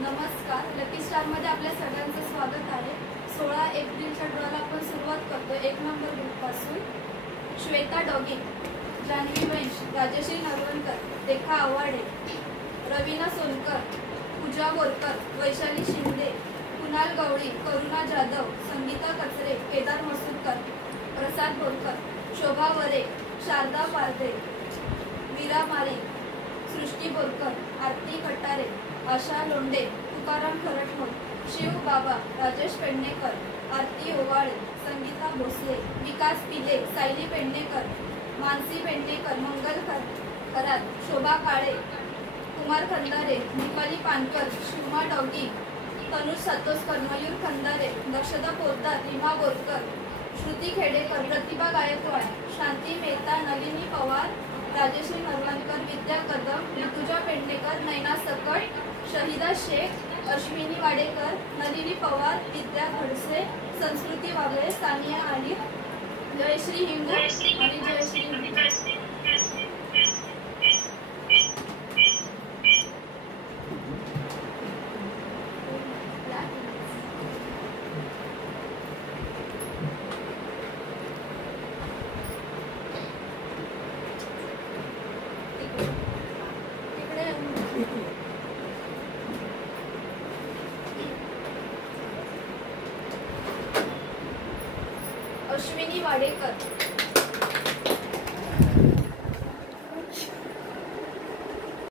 नमस्कार, लकी स्टारमध्ये आपल्या सगळ्यांचं स्वागत आहे. 16 एप्रिलच्या ड्रॉला आपण सुरुवात करतो 1 नंबर ग्रुपपासून. श्वेता डॉगी, जान्हवी वंश, राजश्री नरवणकर, रेखा आव्हाडे, रवीना सोनकर, पूजा बोरकर, वैशाली शिंदे, कुणाल गवळी, करुणा जाधव, संगीता कचरे, केदार मसूरकर, प्रसाद बोरकर, शोभा वरे, शारदा पारदे, वीरा मारी, सृष्टी बोरकर, आरती कटारे, आशा लोंडे, तुकाराम खरटमोल, शिव बाबा, राजेश पेडणेकर, आरती ओवाळे, संगीता भोसले, विकास पिले, सायली पेडणेकर, मानसी पेडणेकर, मंगल खरात, शोभा काळे, कुमार खंदारे, दीपाली पानकर, शिवमा डॉगी, तनुज सातोसकर, मयूर खंदारे, दक्षता पोद्दार, रीमा बोरकर, श्रुती खेडेकर, प्रतिभा गायकवाड, शांती मेहता, नलिनी पवार, राजश्री नरवणकर, विद्या कदम, ऋतुजा पेडणेकर, नैना सकट, शहिदा शेख, अश्विनी वाडेकर, नलिनी पवार, विद्या खडसे, संस्कृती वागळे, सानिया आली, जयश्री हिंगू आणि जयश्री अश्विनी वाडेकर.